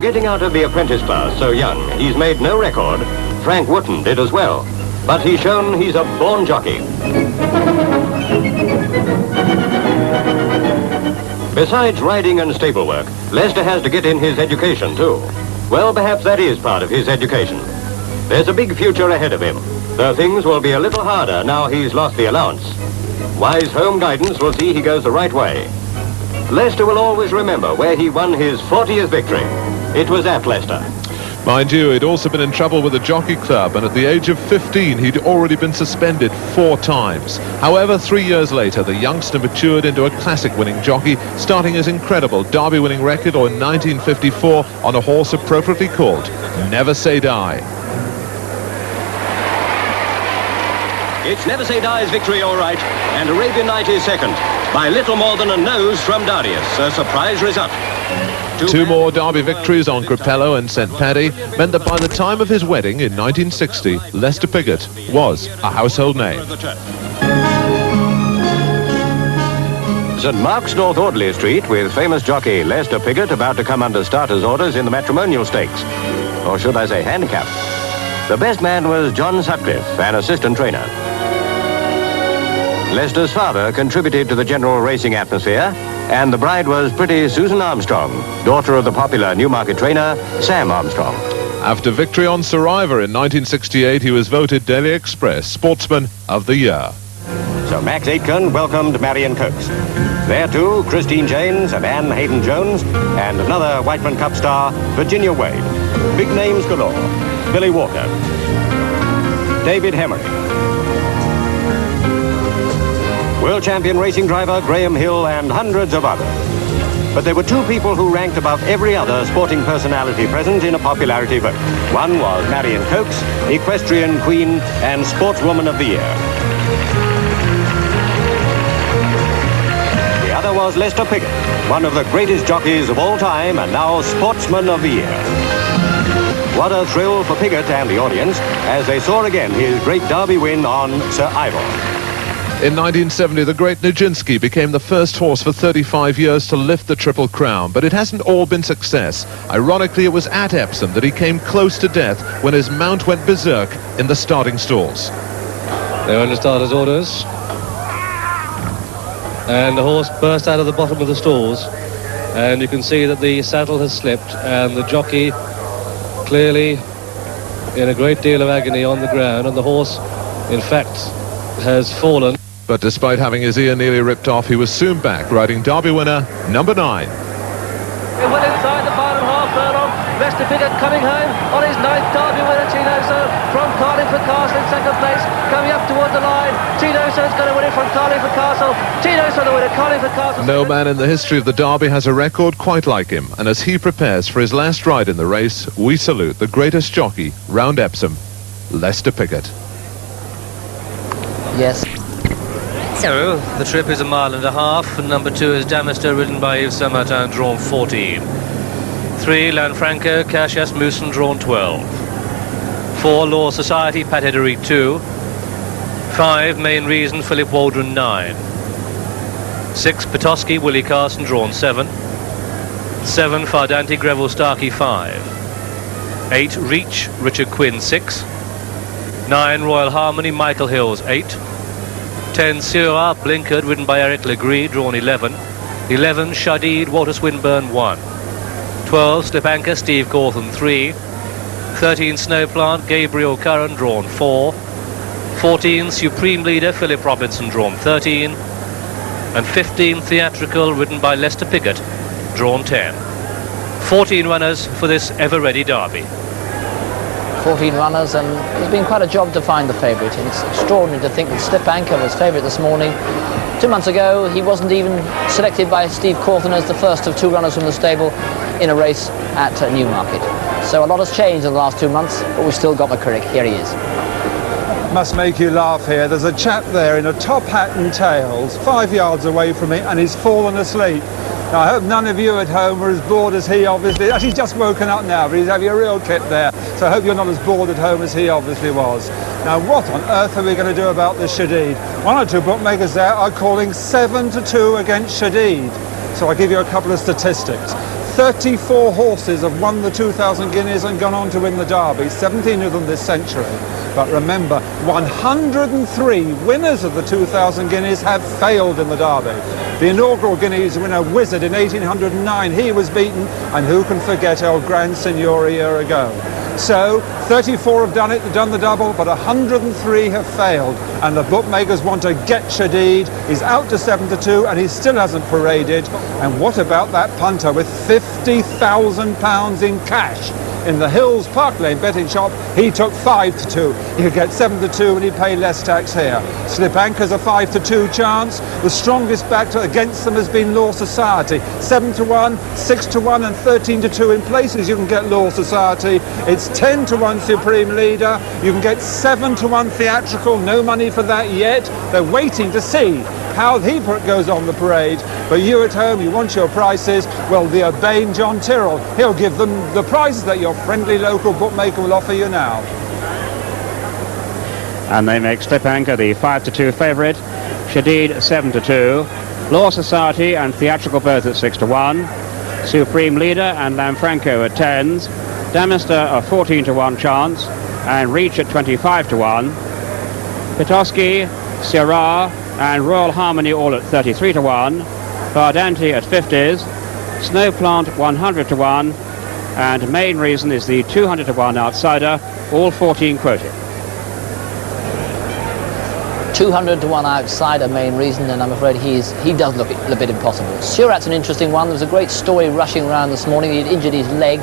Getting out of the apprentice class so young, he's made no record. Frank Wootton did as well. But he's shown he's a born jockey. Besides riding and stable work, Lester has to get in his education too. Well, perhaps that is part of his education. There's a big future ahead of him, though things will be a little harder now he's lost the allowance. Wise home guidance will see he goes the right way. Lester will always remember where he won his 40th victory. It was at Leicester. Mind you, he'd also been in trouble with the Jockey Club, and at the age of 15, he'd already been suspended 4 times. However, 3 years later, the youngster matured into a classic-winning jockey, starting his incredible Derby-winning record in 1954 on a horse appropriately called Never Say Die. It's Never Say Die's victory, all right, and Arabian Night is second, by little more than a nose from Darius, a surprise result. 2 more Derby victories on Crepello and St. Paddy meant that by the time of his wedding in 1960, Lester Piggott was a household name. St. Mark's North Audley Street with famous jockey Lester Piggott about to come under starter's orders in the matrimonial stakes, or should I say handicap. The best man was John Sutcliffe, an assistant trainer. Lester's father contributed to the general racing atmosphere, and the bride was pretty Susan Armstrong, daughter of the popular Newmarket trainer, Sam Armstrong. After victory on Survivor in 1968, he was voted Daily Express Sportsman of the Year. So Max Aitken welcomed Marion Coates. There too, Christine Janes and Anne Hayden-Jones, and another Whiteman Cup star, Virginia Wade. Big names galore. Billy Walker, David Hemery, world champion racing driver Graham Hill, and hundreds of others. But there were 2 people who ranked above every other sporting personality present in a popularity vote. One was Marion Coates, equestrian queen and sportswoman of the year. The other was Lester Piggott, one of the greatest jockeys of all time and now sportsman of the year. What a thrill for Piggott and the audience as they saw again his great Derby win on Sir Ivor. In 1970, the great Nijinsky became the first horse for 35 years to lift the Triple Crown, but it hasn't all been success. Ironically, it was at Epsom that he came close to death when his mount went berserk in the starting stalls. They're under starter's orders, and the horse burst out of the bottom of the stalls, and you can see that the saddle has slipped, and the jockey clearly in a great deal of agony on the ground, and the horse, in fact, has fallen. But despite having his ear nearly ripped off, he was soon back, riding Derby winner number 9. Well inside the final half furlong, Lester Piggott coming home on his 9th Derby winner, Tinoso, from Carlingford Castle in 2nd place, coming up towards the line. Tinoso's going to win it from Carlingford Castle. Tinoso the winner, Carlingford Castle. No man in the history of the Derby has a record quite like him, and as he prepares for his last ride in the race, we salute the greatest jockey round Epsom, Lester Piggott. Yes. So, the trip is 1.5 miles, and number 2 is Damister, ridden by Yves Saint-Martin, drawn 14. 3, Lanfranco, Cassius Mooson, drawn 12. 4, Law Society, Pat Edery, 2. 5, Main Reason, Philip Waldron, 9. 6, Petoskey, Willie Carson, drawn 7. 7, Fardanti, Greville Starkey, 5. 8, Reach, Richard Quinn, 6. 9, Royal Harmony, Michael Hills, 8. 10, Syrah, Blinkered, ridden by Eric Legree, drawn 11. 11, Shadid, Walter Swinburne, 1. 12, Slip Anchor, Steve Cawthon, 3. 13, Snowplant, Gabriel Curran, drawn 4. 14, Supreme Leader, Philip Robinson, drawn 13. And 15, Theatrical, ridden by Lester Piggott, drawn 10. 14 runners for this ever-ready Derby. 14 runners, and it's been quite a job to find the favourite. It's extraordinary to think that Slip Anchor was favourite this morning. 2 months ago, he wasn't even selected by Steve Cawthon as the first of 2 runners from the stable in a race at Newmarket. So a lot has changed in the last 2 months, but we've still got McCurrick. Here he is. Must make you laugh here. There's a chap there in a top hat and tails, 5 yards away from me, and he's fallen asleep. Now, I hope none of you at home are as bored as he obviously. Actually, he's just woken up now, but he's having a real kip there. So I hope you're not as bored at home as he obviously was. Now, what on earth are we going to do about this Shadid? 1 or 2 bookmakers there are calling 7-2 against Shadid. So I'll give you a couple of statistics. 34 horses have won the 2,000 guineas and gone on to win the Derby, 17 of them this century. But remember, 103 winners of the 2,000 guineas have failed in the Derby. The inaugural Guineas winner, Wizard, in 1809, he was beaten, and who can forget El Gran Signor a year ago? So 34 have done the double, but 103 have failed, and the bookmakers want to get Shadid. He's out to 7-2, and he still hasn't paraded. And what about that punter with £50,000 in cash? In the Hills Park Lane betting shop, he took 5-2. He could get 7-2 and he'd pay less tax here. Slip Anchor's a 5-2 chance. The strongest back against them has been Law Society. 7-1, 6-1 and 13-2 in places. You can get Law Society. It's 10-1 Supreme Leader. You can get 7-1 Theatrical. No money for that yet. They're waiting to see how he goes on the parade. But you at home, you want your prices, well, the urbane John Tyrrell, he'll give them the prices that your friendly local bookmaker will offer you now. And they make Slip Anchor the 5-2 favourite, Shadid 7-2, Law Society and Theatrical both at 6-1, Supreme Leader and Lanfranco at 10s, Damister a 14-1 chance, and Reach at 25-1, Petoskey, Syrah and Royal Harmony all at 33-1, Bardante at 50s, Snowplant 100-1, and Main Reason is the 200-1 outsider, all 14 quoted. 200-1 outsider, Main Reason, and I'm afraid he does look a bit impossible. Surat's an interesting one. There was a great story rushing around this morning. He'd injured his leg.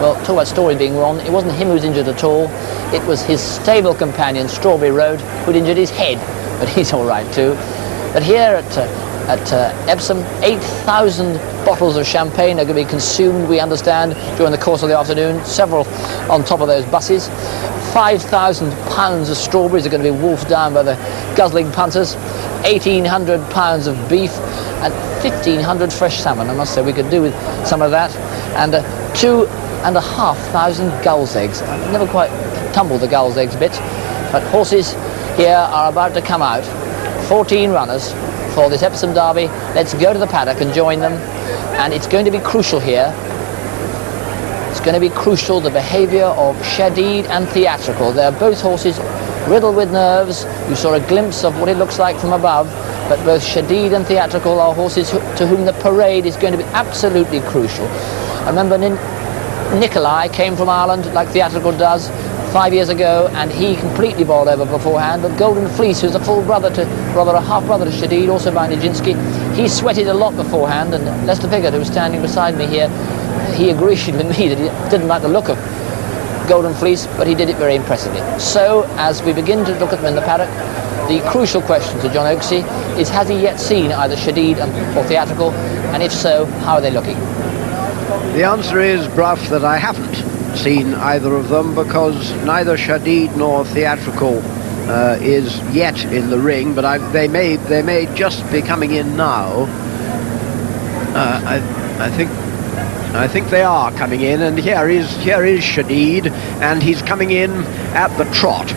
Well, talk about story being wrong. It wasn't him who was injured at all. It was his stable companion, Strawberry Road, who'd injured his head. But he's all right too. But here at Epsom, 8,000 bottles of champagne are going to be consumed, we understand, during the course of the afternoon, several on top of those buses. 5,000 pounds of strawberries are going to be wolfed down by the guzzling punters, 1,800 pounds of beef, and 1,500 fresh salmon. I must say we could do with some of that, and 2,500 gulls' eggs. I never quite tumbled the gulls' eggs bit, but horses here are about to come out. 14 runners for this Epsom Derby. Let's go to the paddock and join them. And it's going to be crucial here. It's going to be crucial, the behaviour of Shadid and Theatrical. They're both horses riddled with nerves. You saw a glimpse of what it looks like from above. But both Shadid and Theatrical are horses to whom the parade is going to be absolutely crucial. I remember Nikolai came from Ireland, like Theatrical does, 5 years ago, and he completely bowled over beforehand. But Golden Fleece, who's a full brother to, rather a half brother to Shadid, also by Nijinsky, he sweated a lot beforehand. And Lester Piggott, who was standing beside me here, he agreed with me that he didn't like the look of Golden Fleece, but he did it very impressively. So, as we begin to look at them in the paddock, the crucial question to John Oaksey is, has he yet seen either Shadid or Theatrical, and if so, how are they looking? The answer is, Brough, that I haven't seen either of them, because neither Shadid nor Theatrical is yet in the ring, but they may just be coming in now. I think they are coming in, and here is Shadid, and he's coming in at the trot.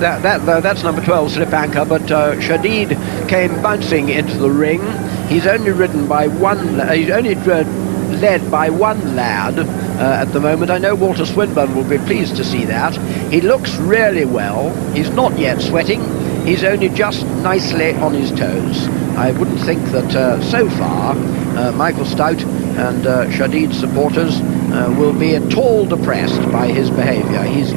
That's number 12, Slip Anchor, but Shadid came bouncing into the ring. He's only ridden by one. He's only led by one lad at the moment. I know Walter Swinburne will be pleased to see that. He looks really well. He's not yet sweating. He's only just nicely on his toes. I wouldn't think that so far Michael Stout and Shadid's supporters will be at all depressed by his behaviour. He's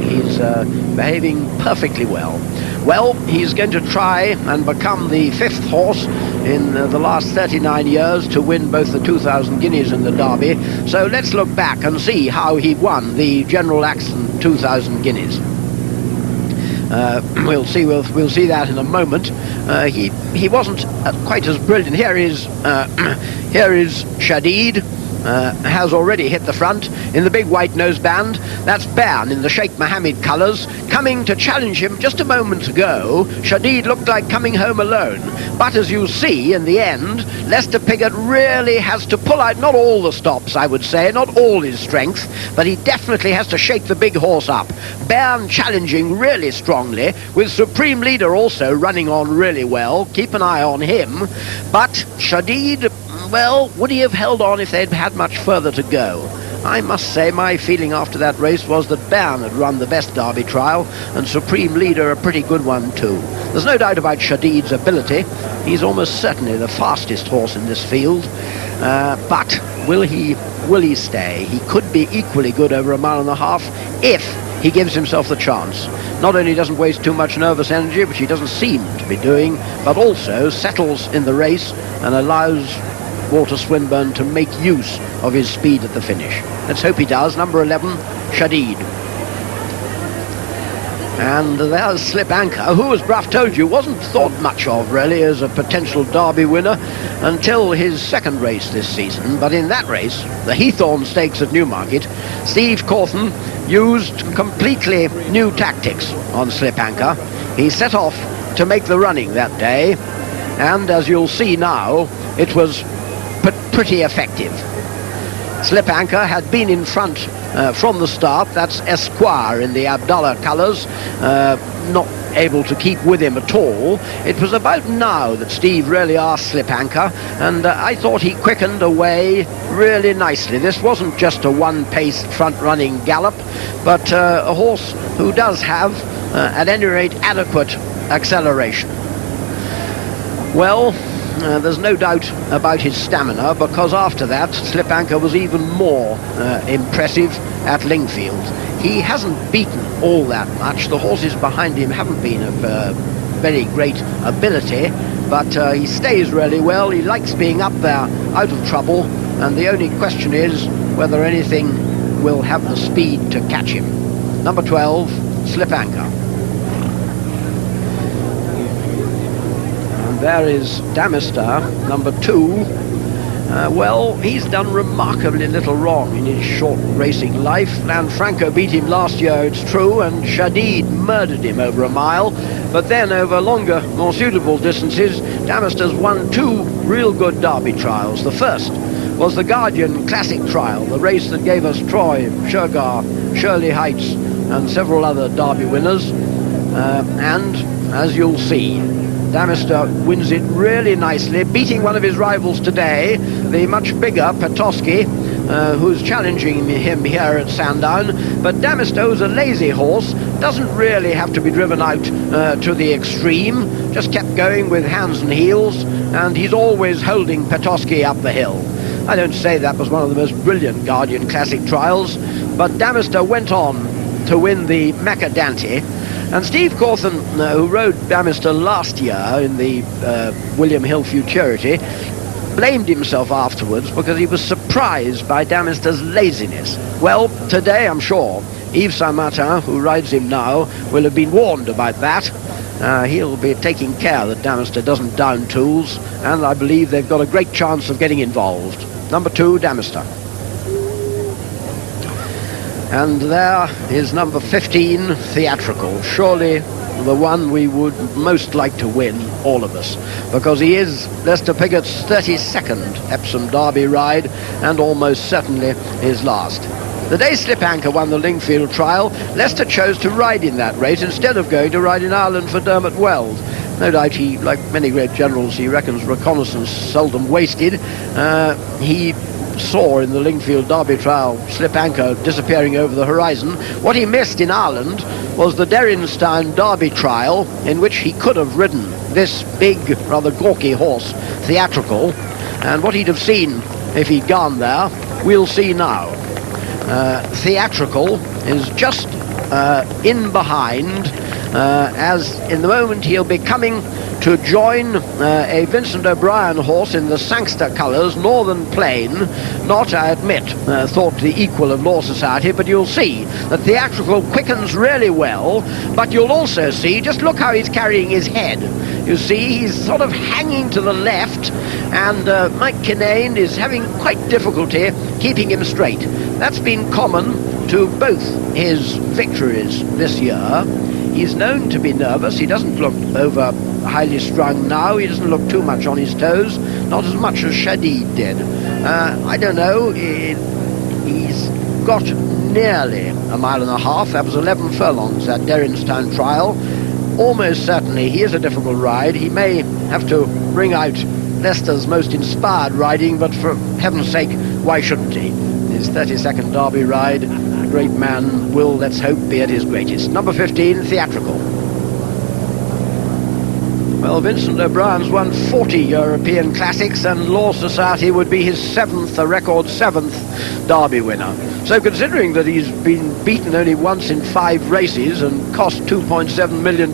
behaving perfectly well. Well, he's going to try and become the fifth horse in the last 39 years to win both the 2,000 guineas and the Derby. So let's look back and see how he won the General Axon 2,000 guineas. We'll see that in a moment. He wasn't quite as brilliant. Here is Shadid. has already hit the front in the big white noseband. That's Bern in the Sheikh Mohammed colours, coming to challenge him just a moment ago. Shadid looked like coming home alone, but as you see, in the end, Lester Piggott really has to pull out not all the stops, I would say, not all his strength, but he definitely has to shake the big horse up. Bern challenging really strongly, with Supreme Leader also running on really well. Keep an eye on him, but Shadid, well, would he have held on if they'd had much further to go? I must say my feeling after that race was that Bern had run the best Derby trial, and Supreme Leader a pretty good one too. There's no doubt about Shadid's ability. He's almost certainly the fastest horse in this field. But will he stay? He could be equally good over a mile and a half if he gives himself the chance. Not only doesn't waste too much nervous energy, which he doesn't seem to be doing, but also settles in the race and allows Walter Swinburne to make use of his speed at the finish. Let's hope he does. Number 11, Shadid. And there's Slip Anchor, who, as Bruff told you, wasn't thought much of, really, as a potential Derby winner until his second race this season. But in that race, the Heathorn Stakes at Newmarket, Steve Cawthon used completely new tactics on Slip Anchor. He set off to make the running that day, and as you'll see now, it was pretty effective. Slip Anchor had been in front from the start. That's Esquire in the Abdallah colours, not able to keep with him at all. It was about now that Steve really asked Slip Anchor, and I thought he quickened away really nicely. This wasn't just a one-paced front-running gallop, but a horse who does have, at any rate, adequate acceleration. Well, there's no doubt about his stamina, because after that Slip Anchor was even more impressive at Lingfield. He hasn't beaten all that much. The horses behind him haven't been of very great ability, but he stays really well. He likes being up there out of trouble, and the only question is whether anything will have the speed to catch him. Number 12, Slip Anchor. There is Damister, number 2. Well, he's done remarkably little wrong in his short racing life. Lanfranco beat him last year, it's true, and Shadid murdered him over a mile. But then, over longer, more suitable distances, Damister's won 2 real good Derby trials. The first was the Guardian Classic Trial, the race that gave us Troy, Shergar, Shirley Heights, and several other Derby winners. And, as you'll see, Damister wins it really nicely, beating one of his rivals today, the much bigger Petoskey, who's challenging him here at Sandown. But Damister, who's a lazy horse, doesn't really have to be driven out to the extreme, just kept going with hands and heels, and he's always holding Petoskey up the hill. I don't say that was one of the most brilliant Guardian Classic trials, but Damister went on to win the Macadante. And Steve Cawthon, who rode Damister last year in the William Hill Futurity, blamed himself afterwards because he was surprised by Damister's laziness. Well, today, I'm sure, Yves Saint-Martin, who rides him now, will have been warned about that. He'll be taking care that Damister doesn't down tools, and I believe they've got a great chance of getting involved. Number 2, Damister. And there is number 15, Theatrical. Surely the one we would most like to win, all of us, because he is Lester Piggott's 32nd Epsom Derby ride, and almost certainly his last. The day Slip Anchor won the Lingfield trial, Lester chose to ride in that race instead of going to ride in Ireland for Dermot Weld. No doubt he, like many great generals, he reckons reconnaissance seldom wasted. He saw in the Lingfield Derby trial Slip Anchor disappearing over the horizon. What he missed in Ireland was the Derrinstown Derby trial, in which he could have ridden this big, rather gawky horse, Theatrical, and what he'd have seen if he'd gone there, we'll see now. Theatrical is just in behind, as in the moment he'll be coming to join a Vincent O'Brien horse in the Sangster colours, Northern Plain, not, I admit, thought the equal of Law Society, but you'll see that Theatrical quickens really well, but you'll also see, just look how he's carrying his head. You see, he's sort of hanging to the left, and Mike Kinane is having quite difficulty keeping him straight. That's been common to both his victories this year. He's known to be nervous. He doesn't look over highly strung now. He doesn't look too much on his toes, not as much as Shadid did. I don't know. He's got nearly a mile and a half. That was 11 furlongs at Derrinstown trial. Almost certainly he is a difficult ride. He may have to bring out Leicester's most inspired riding, but for heaven's sake, why shouldn't he? His 32nd Derby ride, the great man will, let's hope, be at his greatest. Number 15, Theatrical. Well, Vincent O'Brien's won 40 European Classics, and Law Society would be his seventh, a record seventh Derby winner. So considering that he's been beaten only once in 5 races and cost $2.7 million,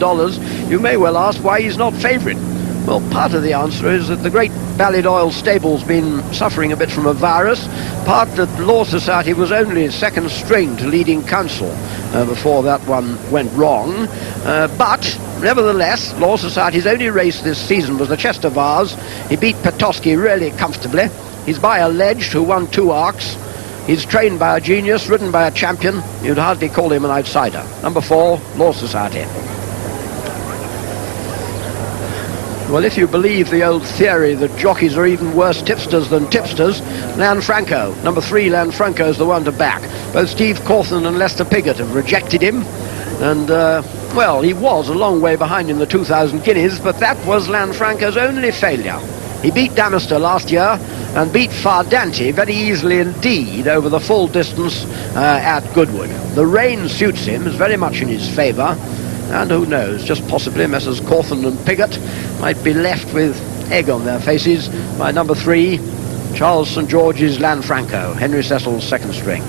you may well ask why he's not favourite. Well, part of the answer is that the great Ballydoyle stable's been suffering a bit from a virus, part that Law Society was only second string to leading counsel before that one went wrong. But nevertheless, Law Society's only race this season was the Chester Vase. He beat Petoskey really comfortably. He's by a Ledged who won 2 arcs. He's trained by a genius, ridden by a champion. You'd hardly call him an outsider. Number 4, Law Society. Well, if you believe the old theory that jockeys are even worse tipsters than tipsters, Lanfranco, number 3, Lanfranco is the one to back. Both Steve Cawthon and Lester Piggott have rejected him. And, well, he was a long way behind in the 2,000 guineas, but that was Lanfranco's only failure. He beat Damister last year and beat Fardanti very easily indeed over the full distance at Goodwood. The rain suits him, is very much in his favour, and who knows, just possibly Messrs Cawthon and Piggott might be left with egg on their faces by number 3, Charles St George's Lanfranco, Henry Cecil's second string.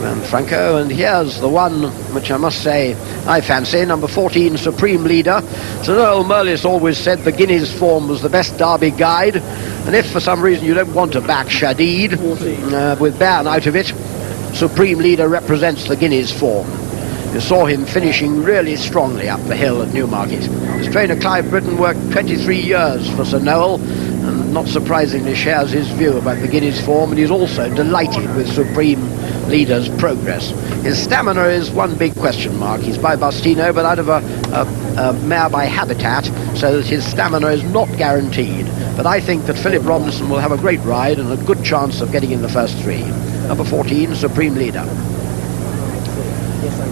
Lanfranco, and here's the one which I must say I fancy, number 14, Supreme Leader. Sir Noel Merlis always said the Guineas form was the best Derby guide, and if for some reason you don't want to back Shadid with Bairn out of it, Supreme Leader represents the Guineas form. You saw him finishing really strongly up the hill at Newmarket. His trainer Clive Britton worked 23 years for Sir Noel, and not surprisingly shares his view about the Guineas form, and he's also delighted with Supreme Leader's progress. His stamina is one big question mark. He's by Bastino, but out of a mare by Habitat, so that his stamina is not guaranteed. But I think that Philip Robinson will have a great ride and a good chance of getting in the first 3. Number 14, Supreme Leader.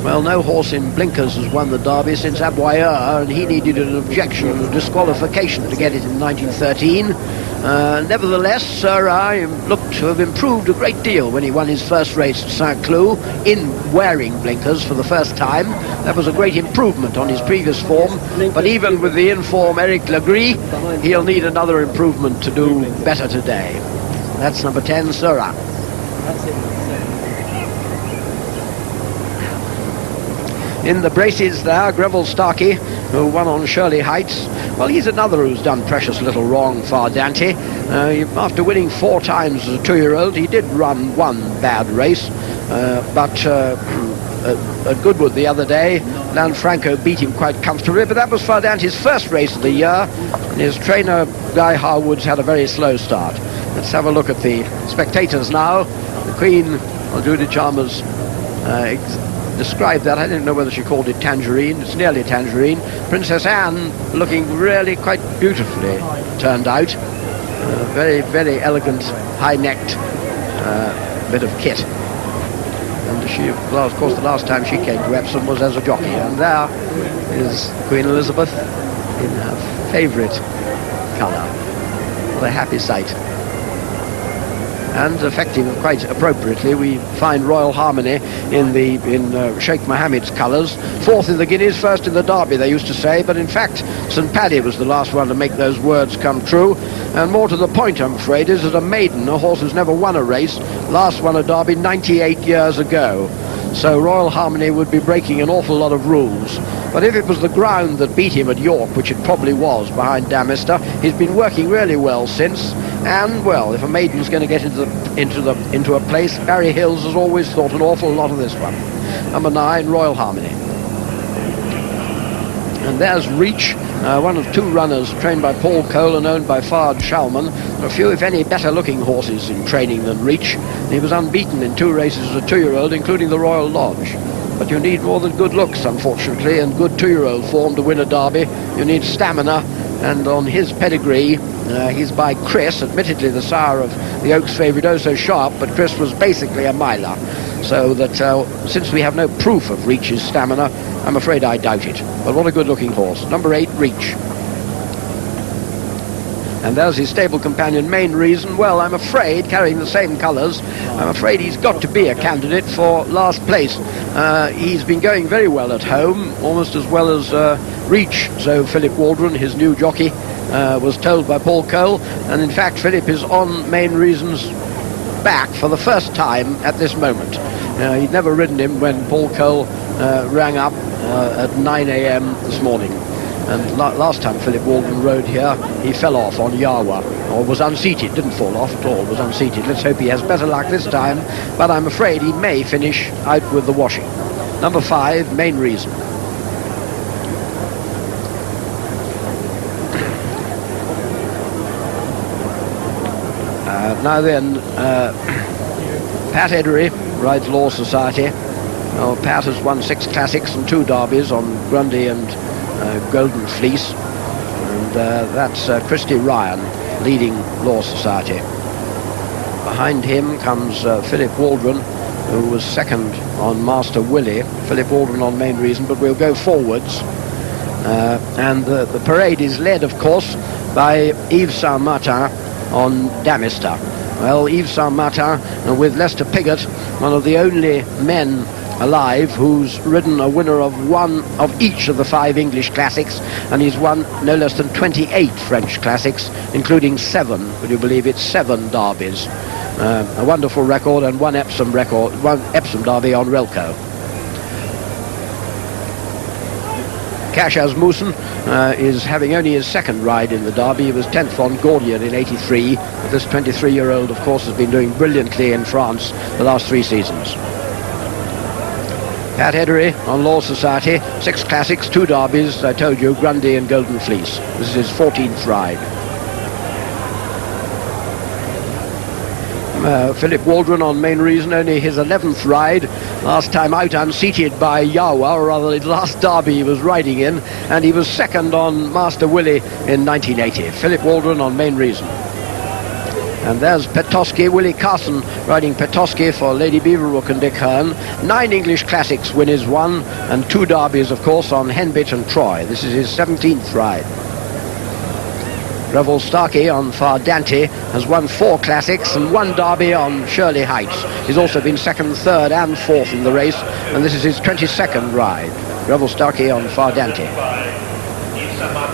Well, no horse in blinkers has won the Derby since Aboyeur, and he needed an objection and a disqualification to get it in 1913. Nevertheless, Sirrah looked to have improved a great deal when he won his first race at Saint-Cloud in wearing blinkers for the first time. That was a great improvement on his previous form, but even with the in-form Eric Legris, he'll need another improvement to do better today. That's number 10, Sirrah. In the braces there, Greville Starkey, who won on Shirley Heights. Well, he's another who's done precious little wrong, Fardanti. After winning 4 times as a 2-year-old, he did run 1 bad race, but at Goodwood the other day, Lanfranco beat him quite comfortably, but that was Fardanti's first race of the year, and his trainer, Guy Harwood's, had a very slow start. Let's have a look at the spectators now. The Queen, Judy Chalmers, described that. I don't know whether she called it tangerine. It's nearly tangerine. Princess Anne looking really quite beautifully turned out. Very, very elegant, high-necked bit of kit. And she, well, of course, the last time she came to Epsom was as a jockey. And there is Queen Elizabeth in her favourite colour. What a happy sight. And effective, quite appropriately, we find Royal Harmony in Sheikh Mohammed's colours. 4th in the Guineas, 1st in the Derby, they used to say, but in fact St Paddy was the last one to make those words come true. And more to the point, I'm afraid, is that a maiden, a horse who's never won a race, last won a Derby 98 years ago. So Royal Harmony would be breaking an awful lot of rules. But if it was the ground that beat him at York, which it probably was behind Damister, he's been working really well since. And, well, if a maiden's going to get into a place, Barry Hills has always thought an awful lot of this one. Number 9, Royal Harmony. And there's Reach, one of two runners trained by Paul Cole and owned by Fard Schaumann. A few, if any, better-looking horses in training than Reach. He was unbeaten in 2 races as a 2-year-old, including the Royal Lodge. But you need more than good looks, unfortunately, and good 2-year-old form to win a derby. You need stamina, and on his pedigree, he's by Chris, admittedly the sire of the Oaks favourite Oh So Sharp, but Chris was basically a miler. So that since we have no proof of Reach's stamina, I'm afraid I doubt it. But what a good-looking horse. Number 8, Reach. And there's his stable companion, Main Reason. Well, I'm afraid, carrying the same colours, I'm afraid he's got to be a candidate for last place. He's been going very well at home, almost as well as Reach. So Philip Waldron, his new jockey, was told by Paul Cole. And in fact, Philip is on Main Reason's back for the first time at this moment. He'd never ridden him when Paul Cole rang up at 9 a.m. this morning. And last time Philip Waldron rode here, he fell off on Yawa, or was unseated, didn't fall off at all, was unseated. Let's hope he has better luck this time, but I'm afraid he may finish out with the washing. Number 5, Main Reason. Now then, Pat Edery rides Law Society. Well, Pat has won 6 classics and 2 derbies on Grundy and Golden Fleece, and that's Christy Ryan leading Law Society. Behind him comes Philip Waldron, who was second on Master Willie. Philip Waldron on Main Reason, but we'll go forwards. And the parade is led, of course, by Yves Saint-Martin on Damister. Well, Yves Saint-Martin, with Lester Piggott, one of the only men alive who's ridden a winner of 1 of each of the 5 English classics, and he's won no less than 28 French classics, including 7, would you believe it, 7 derbies. A wonderful record, and 1 Epsom record, 1 Epsom derby on Relco. Cash Asmussen is having only his 2nd ride in the derby. He was 10th on Gordian in 83. But this 23-year-old, of course, has been doing brilliantly in France the last 3 seasons. Pat Edery on Law Society, 6 classics, 2 derbies, I told you, Grundy and Golden Fleece. This is his 14th ride. Philip Waldron on Main Reason, only his 11th ride, last time out unseated by Yawa, or rather the last derby he was riding in, and he was 2nd on Master Willie in 1980. Philip Waldron on Main Reason. And there's Petoskey, Willie Carson riding Petoskey for Lady Beaverbrook and Dick Hearn. 9 English classics winners won, and 2 derbies, of course, on Henbit and Troy. This is his 17th ride. Revel Starkey on Fardante has won 4 classics and 1 derby on Shirley Heights. He's also been 2nd, 3rd and 4th in the race, and this is his 22nd ride. Revel Starkey on Fardante.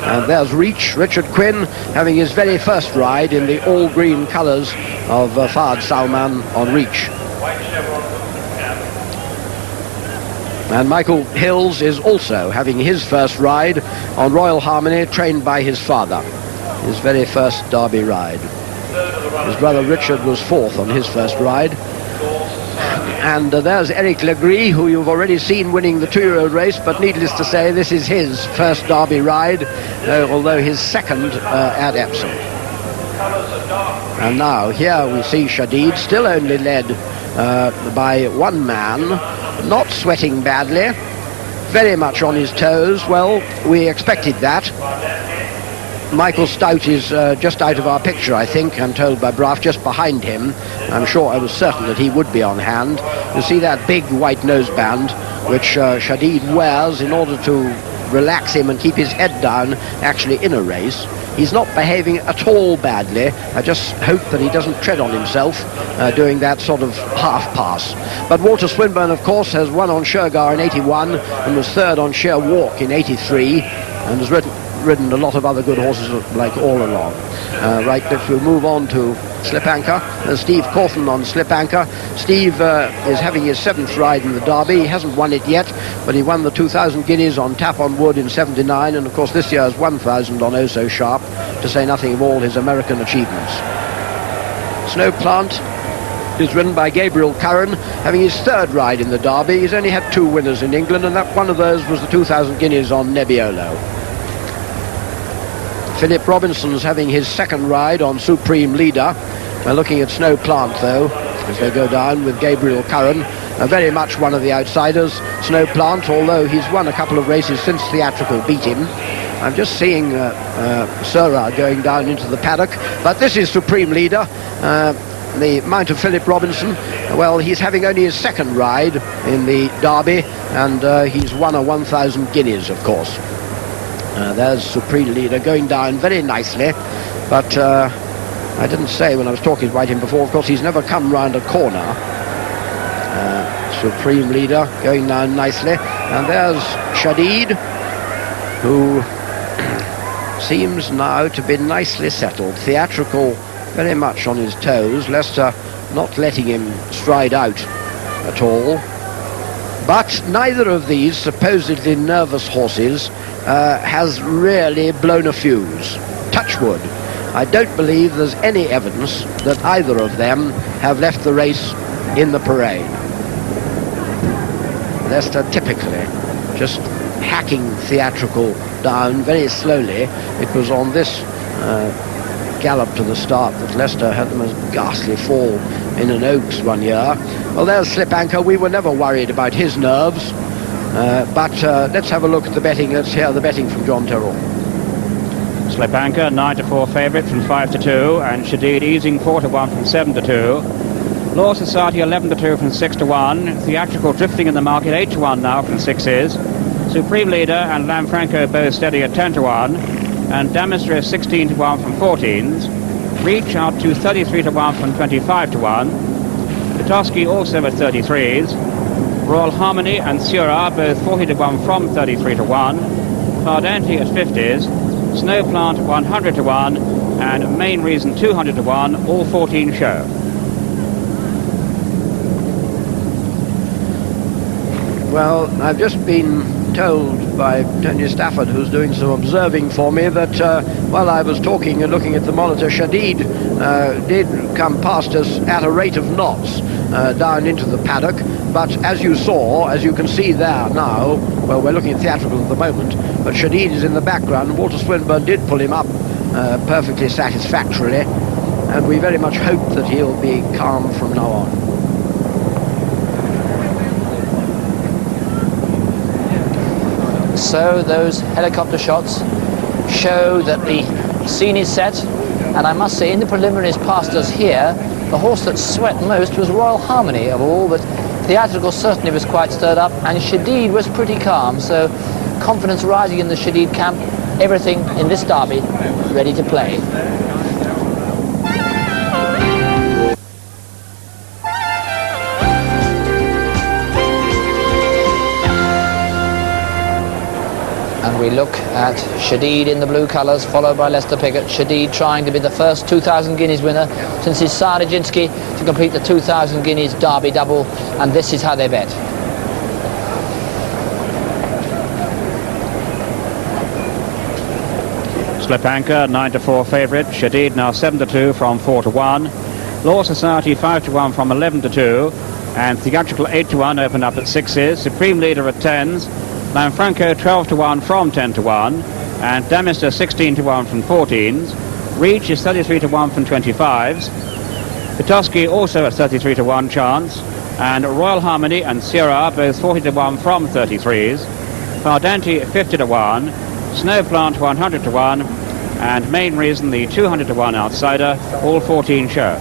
And there's Reach, Richard Quinn, having his very first ride in the all-green colours of Fard Salman on Reach. And Michael Hills is also having his first ride on Royal Harmony, trained by his father. His very first derby ride. His brother Richard was 4th on his first ride. And there's Eric Legree, who you've already seen winning the 2-year-old race, but needless to say, this is his first derby ride, although his 2nd at Epsom. And now here we see Shadid, still only led by 1 man, not sweating badly, very much on his toes. Well, we expected that. Michael Stout is just out of our picture, I think. I'm told by Braff, just behind him. I'm sure, I was certain that he would be on hand. You see that big white noseband, which Shadid wears in order to relax him and keep his head down, actually in a race. He's not behaving at all badly. I just hope that he doesn't tread on himself doing that sort of half-pass. But Walter Swinburne, of course, has won on Shergar in 81 and was 3rd on Sher Walk in 83 and has ridden a lot of other good horses like all along. Right, if we'll move on to Slip Anchor. Steve Cawthon on Slip Anchor. Steve is having his 7th ride in the Derby. He hasn't won it yet, but he won the 2,000 guineas on Tap on Wood in 79, and of course this year's 1,000 on Oh So Sharp, to say nothing of all his American achievements. Snow Plant is ridden by Gabriel Curran, having his 3rd ride in the Derby. He's only had 2 winners in England, and that one of those was the 2,000 guineas on Nebbiolo. Philip Robinson's having his second ride on Supreme Leader. Looking at Snow Plant, though, as they go down with Gabriel Curran. Very much one of the outsiders. Snow Plant, although he's won a couple of races since Theatrical beat him. I'm just seeing Sura going down into the paddock. But this is Supreme Leader. The mount of Philip Robinson, well, he's having only his second ride in the Derby, and he's won a 1,000 guineas, of course. There's Supreme Leader going down very nicely, but I didn't say when I was talking about him before, of course, he's never come round a corner. Supreme Leader going down nicely, and there's Shadid, who seems now to be nicely settled. Theatrical very much on his toes, Leicester not letting him stride out at all. But neither of these supposedly nervous horses has really blown a fuse. Touch wood. I don't believe there's any evidence that either of them have left the race in the parade. Leicester typically just hacking Theatrical down very slowly. It was on this gallop to the start that Leicester had the most ghastly fall in an Oaks one year. Well, there's Slip Anchor. We were never worried about his nerves. But let's have a look at the betting. Let's hear the betting from John Terrell. Slip Anchor 9-4 favourite from 5-2, and Shadid easing 4-1 from 7-2. Law Society 11-2 from 6-1. Theatrical drifting in the market 8-1 now from 6s. Supreme Leader and Lanfranco both steady at 10-1, and Damister is 16-1 from 14s. Reach out to 33-1 from 25-1. Petoskey also at 33s. Royal Harmony and Sura both 40-1 from 33-1. Ardenti at 50s. Snow Plant 100-1, and Main Reason 200-1, all 14 show. Well, I've just been told by Tony Stafford, who's doing some observing for me, that while I was talking and looking at the monitor, Shadid did come past us at a rate of knots down into the paddock. But as you saw, as you can see there now, well, we're looking at Theatrical at the moment, but Shadid is in the background. Walter Swinburne did pull him up perfectly satisfactorily, and we very much hope that he'll be calm from now on. So those helicopter shots show that the scene is set, and I must say in the preliminaries past us here, the horse that sweat most was Royal Harmony of all, but Theatrical certainly was quite stirred up, and Shadid was pretty calm, so confidence rising in the Shadid camp, everything in this derby ready to play. And we look at Shadid in the blue colours, followed by Lester Piggott. Shadid trying to be the first 2,000 guineas winner since his Sarajinski to complete the 2,000 guineas Derby double, and this is how they bet. Slip Anchor 9-4 favourite. Shadid now 7-2 from 4-1. Law Society 5-1 from 11-2, and Theatrical 8-1 open up at 6s. Supreme Leader at 10s. Lanfranco 12-1 from 10-1, and Damister 16-1 from 14s. Reach is 33-1 from 25s. Petoskey also at 33-1 chance, and Royal Harmony and Sierra both 40-1 from 33s. Ardenti 50-1, Snow Plant 100-1, and Main Reason the 200-1 outsider, all 14 show.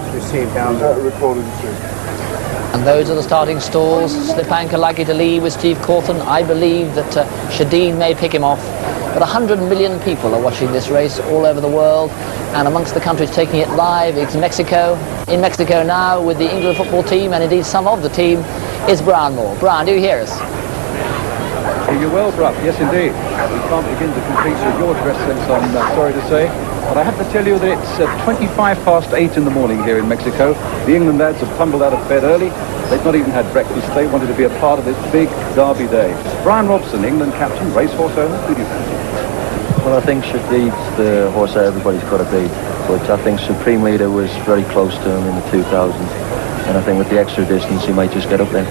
And those are the starting stalls. Slip Anchor likely to lead with Steve Cawthon. I believe that Shadid may pick him off. But 100 million people are watching this race all over the world, and amongst the countries taking it live is Mexico. In Mexico now with the England football team, and indeed some of the team, is Brownmore. Brown, do you hear us? Hear you well, Bruff. Yes, indeed. We can't begin to compete with your dress sense, I'm sorry to say. But I have to tell you that it's 8:25 in the morning here in Mexico. The England lads have tumbled out of bed early. They've not even had breakfast. They wanted to be a part of this big Derby day. Brian Robson, England captain, racehorse owner, who do you fancy? Well, I think Shadid's the horse that everybody's got to beat. But I think Supreme Leader was very close to him in the 2000s. And I think with the extra distance, he might just get up there.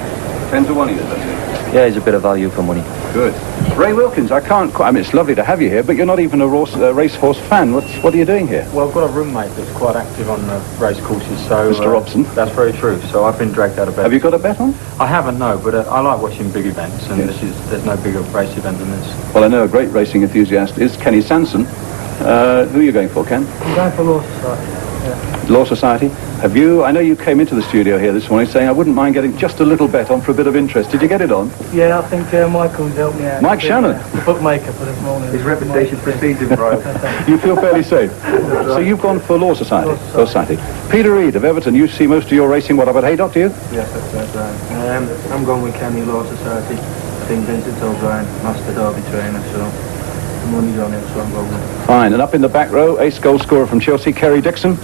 10-1 he is, that's it. Yeah, he's a bit of value for money. Good. Ray Wilkins, I mean, it's lovely to have you here, but you're not even a racehorse fan. What are you doing here? Well, I've got a roommate that's quite active on the race courses, so... Mr. Robson? That's very true, so I've been dragged out of bed. Have you got a bet on? I haven't, no, but I like watching big events, and there's no bigger race event than this. Well, I know a great racing enthusiast is Kenny Sanson. Who are you going for, Ken? I'm going for Law Society. Yeah. Law Society? I know you came into the studio here this morning saying I wouldn't mind getting just a little bet on for a bit of interest. Did you get it on? Yeah, I think Michael's helped me out. Mike Shannon? The bookmaker for this morning. His reputation precedes him, Brian. You feel fairly safe? So you've gone for Law Society? Law Society. Peter Reid of Everton, you see most of your racing, what, up at Haydock, do you? Yes, that's right. I'm going with Kenny Law Society. I think Vincent O'Brien, Master Derby trainer, so the money's on him, so I'm going with him. Fine, and up in the back row, ace goal scorer from Chelsea, Kerry Dixon.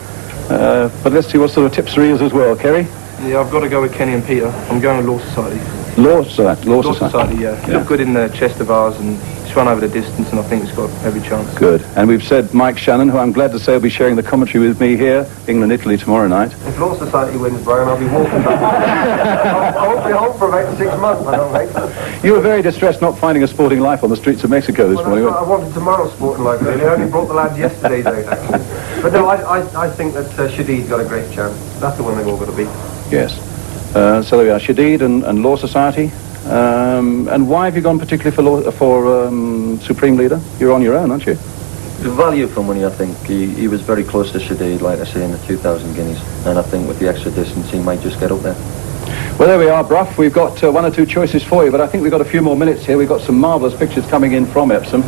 But let's see what sort of tips there is as well, Kerry. Yeah, I've got to go with Kenny and Peter. I'm going with Law Society. Law Society, yeah. He looked good in the chest of ours, and he's run over the distance, and I think he's got every chance. Good. And we've said Mike Shannon, who I'm glad to say will be sharing the commentary with me here, England-Italy tomorrow night. If Law Society wins, Brian, I'll be walking back. I won't be home for about 6 months, I don't think. You were very distressed not finding a sporting life on the streets of Mexico this morning. I wanted tomorrow's sporting life, really. I only brought the lads yesterday's out, actually. But no, I think that Shadid's got a great chance. That's the one they've all got to beat. Yes. So there we are, Shadid and Law Society. And why have you gone particularly for Supreme Leader? You're on your own, aren't you? The value for money, I think. He was very close to Shadid, like I say, in the 2,000 guineas. And I think with the extra distance, he might just get up there. Well, there we are, Bruff. We've got one or two choices for you, but I think we've got a few more minutes here. We've got some marvellous pictures coming in from Epsom.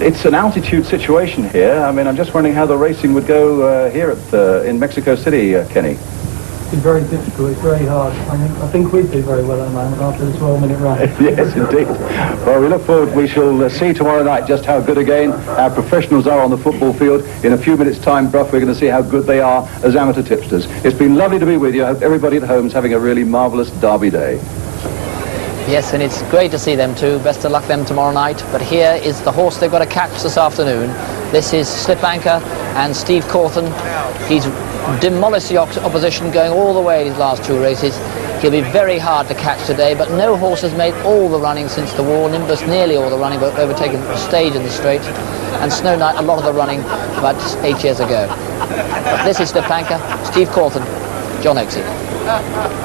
It's an altitude situation here. I mean, I'm just wondering how the racing would go here in Mexico City, Kenny. It's been very difficult, it's very hard. I think we do very well at the moment after the 12-minute run. Yes, indeed. Well, we look forward. We shall see tomorrow night just how good again our professionals are on the football field. In a few minutes' time, Bruff, we're going to see how good they are as amateur tipsters. It's been lovely to be with you. I hope everybody at home is having a really marvellous Derby day. Yes, and it's great to see them too. Best of luck them tomorrow night. But here is the horse they've got to catch this afternoon. This is Slip Anchor and Steve Cawthon. He's demolished the opposition going all the way in his last two races. He'll be very hard to catch today, but no horse has made all the running since the war. Nimbus nearly all the running, but overtaken the stage in the straight. And Snow Knight a lot of the running about 8 years ago. But this is Slip Anchor, Steve Cawthon, John Exie.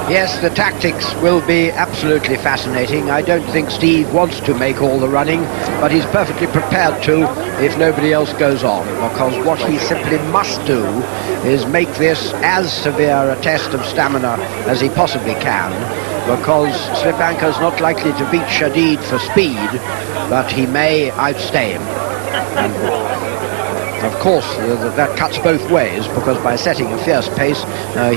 Yes, the tactics will be absolutely fascinating. I don't think Steve wants to make all the running, but he's perfectly prepared to if nobody else goes on, because what he simply must do is make this as severe a test of stamina as he possibly can, because Slip Anchor's not likely to beat Shadid for speed, but he may outstay him. Of course, that cuts both ways, because by setting a fierce pace,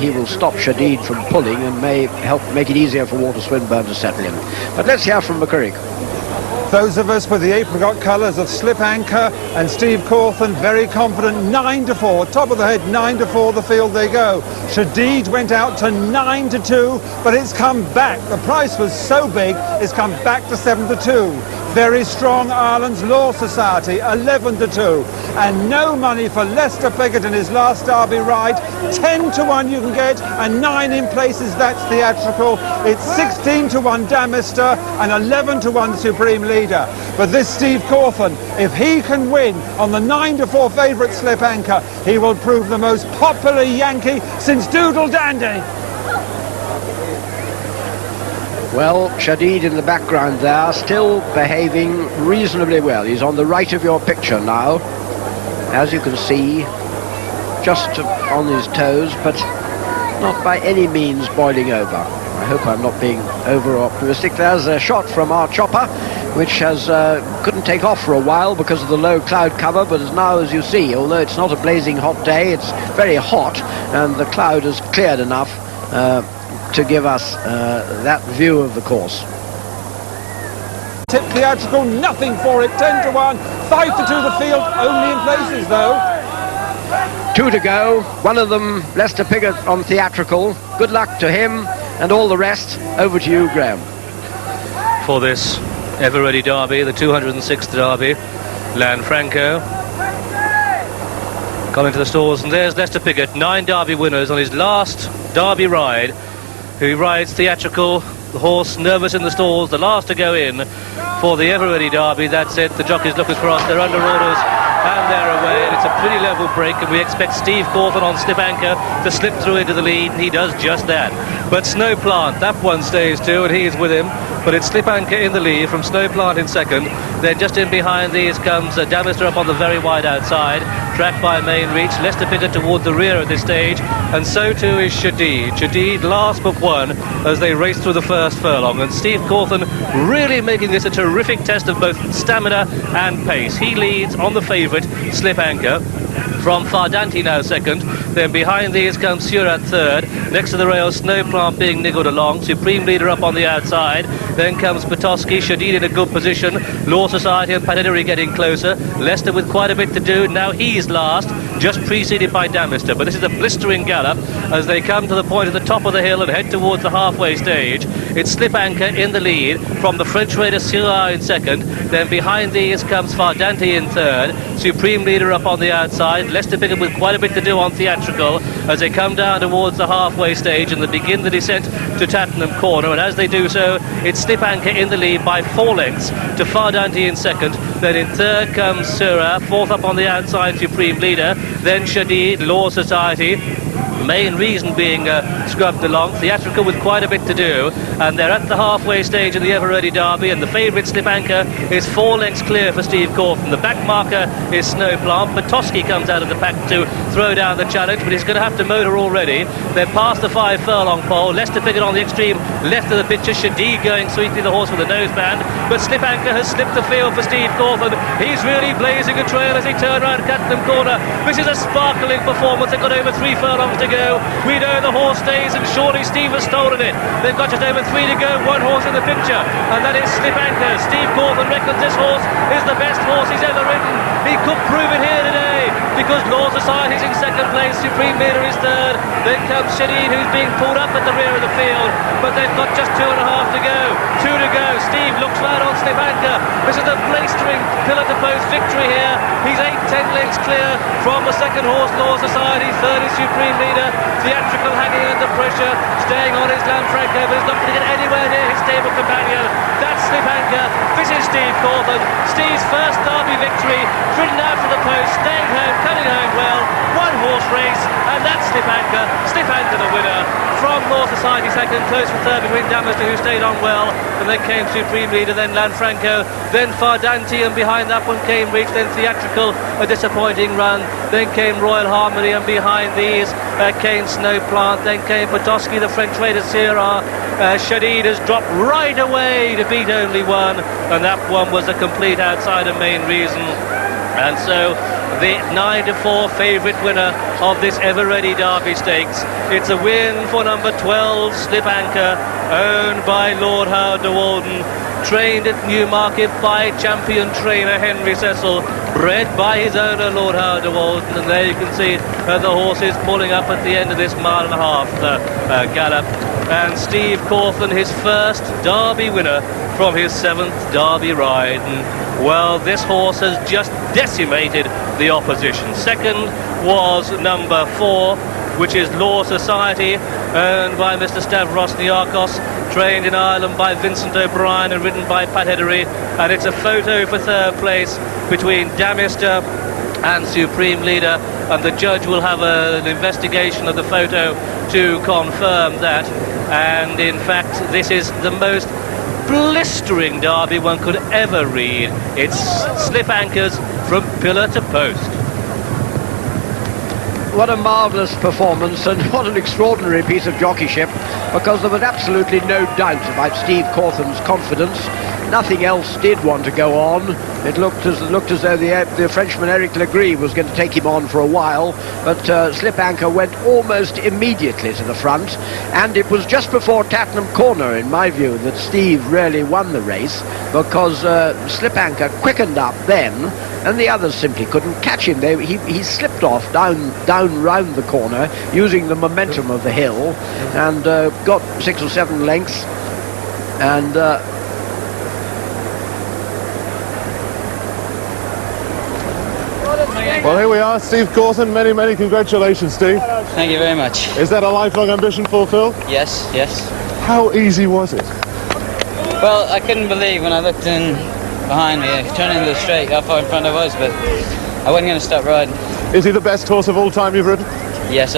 he will stop Shadid from pulling and may help make it easier for Walter Swinburne to settle him. But let's hear from McCurrick. Those of us with the apricot colours of Slip Anchor and Steve Cawthon, very confident, 9-4, top of the head, 9-4, the field they go. Shadid went out to 9-2, but it's come back. The price was so big, it's come back to 7-2. Very strong Ireland's Law Society, 11-2. And no money for Lester Piggott in his last Derby ride. 10-1 you can get, and 9 in places, that's theatrical. It's 16-1 Damister and 11-1 Supreme Leader. But this Steve Cawthon, if he can win on the 9-4 favourite Slip Anchor, he will prove the most popular Yankee since Doodle Dandy. Well, Shadid in the background there, still behaving reasonably well. He's on the right of your picture now, as you can see, just on his toes, but not by any means boiling over. I hope I'm not being over-optimistic. There's a shot from our chopper, which couldn't take off for a while because of the low cloud cover, but now, as you see, although it's not a blazing hot day, it's very hot, and the cloud has cleared enough to give us that view of the course. Tip theatrical, nothing for it, 10-1, 5-2 the field, only in places though. 2 to go, one of them Lester Piggott on theatrical. Good luck to him and all the rest. Over to you, Graham. For this ever-ready derby, the 206th derby, Lanfranco. Gone into the stalls, and there's Lester Piggott, 9 derby winners on his last derby ride, who rides theatrical The horse nervous in the stalls, the last to go in for the Everready Derby. That's it. The jockeys look across. They're under orders and they're away. And it's a pretty level break, and we expect Steve Cawthon on slip anchor to slip through into the lead, and he does just that. But Snowplant, that one stays too, and he's with him. But it's slip anchor in the lead from Snowplant in second. Then just in behind these comes Damister up on the very wide outside, tracked by Main Reach. Lester Piggott toward the rear at this stage, and so too is Shadid. Shadid last but one as they race through the first furlong. And Steve Cawthon really making this a terrific test of both stamina and pace. He leads on the favourite, Slip Anchor. From Fardanti now second. Then behind these comes Surat third. Next to the rail, Snowplant being niggled along. Supreme Leader up on the outside. Then comes Petoskey, Shadid in a good position. Law Society and Padidary getting closer. Leicester with quite a bit to do. Now he's last, just preceded by Damister. But this is a blistering gallop as they come to the point at the top of the hill and head towards the halfway stage. It's Slip Anchor in the lead from the French raider Syrah in second. Then behind these comes Fardanti in third. Supreme Leader up on the outside. Lester Piggott with quite a bit to do on Theatrical as they come down towards the halfway stage and they begin the descent to Tattenham Corner. And as they do so, it's Slip Anchor in the lead by 4 lengths to Fardanti in second. Then in third comes Syrah. Fourth up on the outside, Supreme Leader. Then Shadid, Law Society. Main Reason being scrubbed along. Theatrical with quite a bit to do, and they're at the halfway stage of the Everready Derby, and the favourite Slip Anchor is 4 lengths clear for Steve Cawthon. The back marker is Snowplant. Petoskey comes out of the pack to throw down the challenge, but he's going to have to motor already. They're past the 5 furlong pole. Lester Piggott on the extreme left of the picture. Shadid going sweetly, the horse with the noseband, but Slip Anchor has slipped the field for Steve Cawthon. He's really blazing a trail as he turns around Tattenham Corner. This is a sparkling performance. They've got over 3 furlongs to go. We know the horse stays, and surely Steve has stolen it. They've got just over 3 to go. 1 horse in the picture, and that is Slip Anchor. Steve Cawthon reckons this horse is the best horse he's ever ridden. He could prove it here today, because Law Society's in second place, Supreme Leader is third. Then comes Shadid, who's being pulled up at the rear of the field, but they've got just 2.5 to go. 2 to go. Steve looks right on Slip Anchor. This is a blistering pillar-to-post victory here. He's 8-10 lengths clear from the second horse, Law Society. Third is Supreme Leader. Theatrical hanging under pressure, staying on his Lanfranco, but he's not going to get anywhere near his stable companion. That's Slip Anchor. This is Steve Cawthon. Steve's first Derby victory, ridden out to the post, staying home, cutting home well. 1 horse race, and that's Slip Anchor. Slip Anchor the winner. From Law Society second, close for third between Damister, who stayed on well, and then came Supreme Leader, then Lanfranco, then Fardanti, and behind that one came Reach, then Theatrical, a disappointing run, then came Royal Harmony, and behind these came Snowplant, then came Petoskey, the French raider Syrah. Shadid has dropped right away to beat only one, and that one was a complete outsider, Main Reason. And so the 9-4 favourite winner of this Everready Derby Stakes. It's a win for number 12, Slip Anchor, owned by Lord Howard de Walden, trained at Newmarket by champion trainer Henry Cecil, bred by his owner Lord Howard de Walden, and there you can see the horses pulling up at the end of this 1.5 gallop. And Steve Cawthon, his first Derby winner from his 7th Derby ride. And, well, this horse has just decimated the opposition. Second was number 4, which is Law Society, owned by Mr. Stavros Niarchos, trained in Ireland by Vincent O'Brien and ridden by Pat Heddery. And it's a photo for third place between Damister and Supreme Leader, and the judge will have an investigation of the photo to confirm that. And in fact, this is the most blistering derby one could ever read. It's Slip Anchors from pillar to post. What a marvellous performance, and what an extraordinary piece of jockeyship, because there was absolutely no doubt about Steve Cawthon's confidence. Nothing else did want to go on. It looked as though the Frenchman Eric Legris was going to take him on for a while, but Slip Anchor went almost immediately to the front, and it was just before Tattenham Corner, in my view, that Steve really won the race, because Slip Anchor quickened up then, and the others simply couldn't catch him. He slipped off down round the corner using the momentum of the hill, and got 6 or 7 lengths, and well, here we are, Steve Cawthon. Many, many congratulations, Steve. Thank you very much. Is that a lifelong ambition fulfilled? Yes, yes. How easy was it? Well, I couldn't believe when I looked in behind me, turning into the straight, how far in front I was, but I wasn't going to stop riding. Is he the best horse of all time you've ridden? Yes.